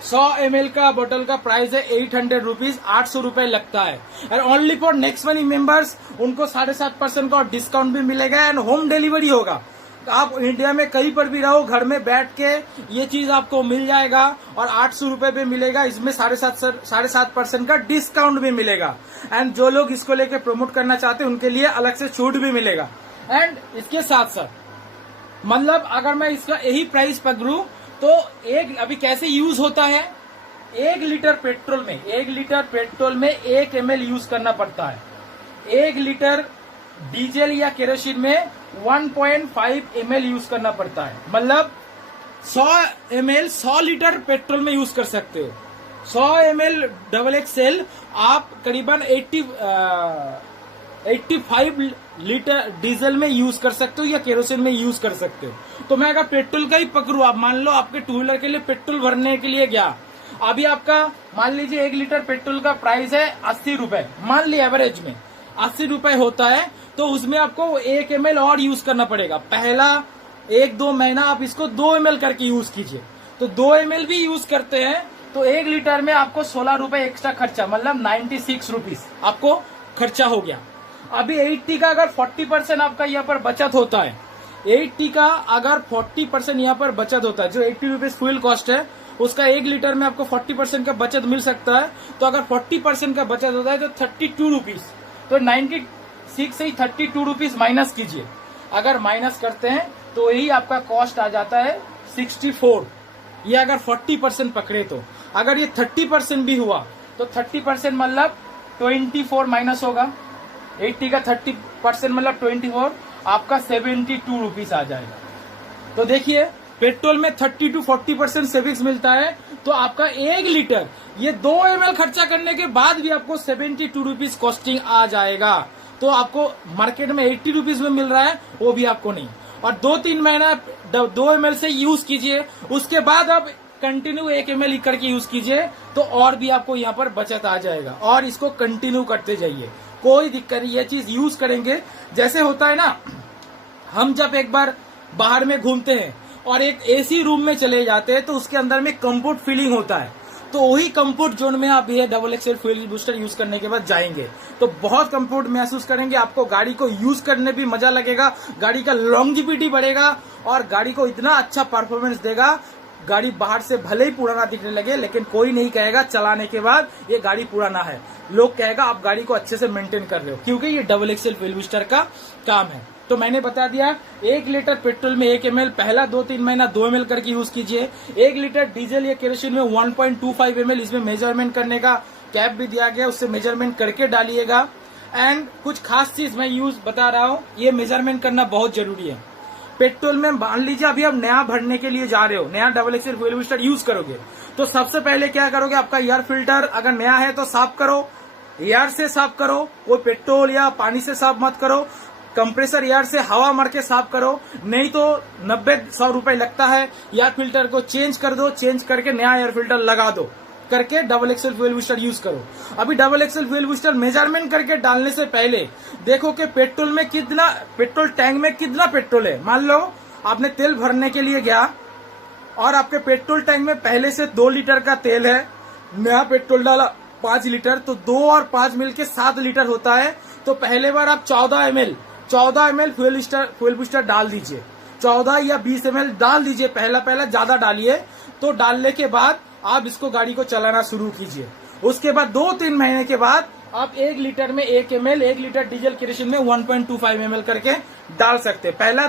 100 ml का बोतल का प्राइस है 800 रुपीज, 800 रुपए लगता है। और only for next money members उनको 7.5% का डिस्काउंट भी मिलेगा एंड होम डिलीवरी होगा। आप इंडिया में कहीं पर भी रहो, घर में बैठ के ये चीज आपको मिल जाएगा और 800 रुपए पे मिलेगा। इसमें 7.5% का डिस्काउंट भी मिलेगा एंड जो लोग इसको लेके प्रमोट करना चाहते हैं उनके लिए अलग से छूट भी मिलेगा। एंड इसके साथ साथ मतलब अगर मैं इसका यही प्राइस पकड़ूं तो एक अभी कैसे यूज होता है, 1 लीटर पेट्रोल में 1 ml यूज करना पड़ता है। 1 लीटर डीजल या केरोसिन में 1.5 ml यूज करना पड़ता है। मतलब 100 ml 100 लीटर पेट्रोल में यूज कर सकते हो। 100 ml डबल एक्सेल आप करीबन 85 लीटर डीजल में यूज कर सकते हो या केरोसिन में यूज कर सकते हो। तो मैं अगर पेट्रोल का ही पकड़ू, आप मान लो आपके 2 व्हीलर के लिए पेट्रोल भरने के लिए गया, अभी आपका मान लीजिए 1 लीटर पेट्रोल का प्राइस है 80 रुपए, मान ली एवरेज में 80 रुपए होता है, तो उसमें आपको 1 ml और यूज करना पड़ेगा। पहला 1-2 महीना आप इसको 2 ml करके यूज कीजिए। तो 2 ml भी यूज करते हैं तो 1 लीटर में आपको 16 रुपए एक्स्ट्रा खर्चा, मतलब 96 रुपीज आपको खर्चा हो गया। अभी 80 का अगर 40% आपका यहाँ पर बचत होता है, 80 का अगर 40% यहाँ पर बचत होता है, जो 80 रुपीज फ्यूल कॉस्ट है उसका 1 लीटर में आपको 40% का बचत मिल सकता है। तो अगर 40% का बचत होता है तो 32 रुपीज, तो 96 से ही 32 रुपीज माइनस कीजिए। अगर माइनस करते हैं तो यही आपका कॉस्ट आ जाता है 64। ये अगर 40% पकड़े तो, अगर ये 30% भी हुआ तो 30% मतलब 24 माइनस होगा। 80 का 30% मतलब 24, आपका 72 रुपीज आ जाएगा। तो देखिए पेट्रोल में 30 to 40% सेविंग्स मिलता है, तो आपका 1 लीटर ये 2 ml खर्चा करने के बाद भी आपको 72 रुपीज कॉस्टिंग आ जाएगा। तो आपको मार्केट में 80 रुपीज में मिल रहा है, वो भी आपको नहीं। और 2-3 महीना 2 ml से यूज कीजिए, उसके बाद आप कंटिन्यू 1 ml करके यूज कीजिए, तो और भी आपको यहाँ पर बचत आ जाएगा। और इसको कंटिन्यू करते जाइए, कोई दिक्कत नहीं। ये चीज यूज करेंगे, जैसे होता है ना, हम जब एक बार बाहर में घूमते हैं और एक एसी रूम में चले जाते हैं तो उसके अंदर में कंफर्ट फीलिंग होता है, तो वही कंफर्ट जोन में आप ये double excel fuel booster use करने के बाद जाएंगे तो बहुत कंफर्ट महसूस करेंगे। आपको गाड़ी को यूज करने भी मजा लगेगा, गाड़ी का लॉन्जिविटी बढ़ेगा और गाड़ी को इतना अच्छा परफॉर्मेंस देगा। गाड़ी बाहर से भले ही पुराना दिखने लगे, लेकिन कोई नहीं कहेगा चलाने के बाद ये गाड़ी पुराना है। लोग कहेगा आप गाड़ी को अच्छे से मेंटेन कर रहे हो, क्योंकि ये डबल एक्सेल फ्यूल बूस्टर का काम है। तो मैंने बता दिया 1 लीटर पेट्रोल में 1 ml, पहला 2-3 महीना 2 ml करके यूज कीजिए। 1 लीटर डीजल या केरोसिन में 1.25 ml, इसमें मेजरमेंट करने का कैप भी दिया गया, उससे मेजरमेंट करके डालिएगा। एंड कुछ खास चीज मैं यूज बता रहा हूँ, ये मेजरमेंट करना बहुत जरूरी है। पेट्रोल में मान लीजिए अभी आप नया भरने के लिए जा रहे हो, नया double excel fuel booster use करोगे, तो सबसे पहले क्या करोगे, आपका एयर फिल्टर अगर नया है तो साफ करो, एयर से साफ करो, कोई पेट्रोल या पानी से साफ मत करो। कंप्रेसर एयर से हवा मार के साफ करो, नहीं तो 90-100 रुपए लगता है। एयर फिल्टर को चेंज कर दो, चेंज करके नया एयर फिल्टर लगा दो, करके double excel fuel booster use करो। अभी double excel fuel booster measurement करके डालने से पहले देखो कि पेट्रोल टैंक में कितना पेट्रोल है। मान लो आपने तेल भरने के लिए गया और आपके पेट्रोल टैंक में पहले से 2 लीटर का तेल है, नया पेट्रोल डाला 5 लीटर, तो 2 और 5 मिलके 7 लीटर होता है। तो पहले बार आप 14 ml फ्यूल बूस्टर डाल दीजिए, 14 या 20 ml डाल दीजिए। पहला ज्यादा डालिए, तो डालने के बाद आप इसको गाड़ी को चलाना शुरू कीजिए। उसके बाद 2-3 महीने के बाद आप 1 लीटर में 1 लीटर डीजल केरोसिन में 1.25 ml करके डाल सकते हैं। पहला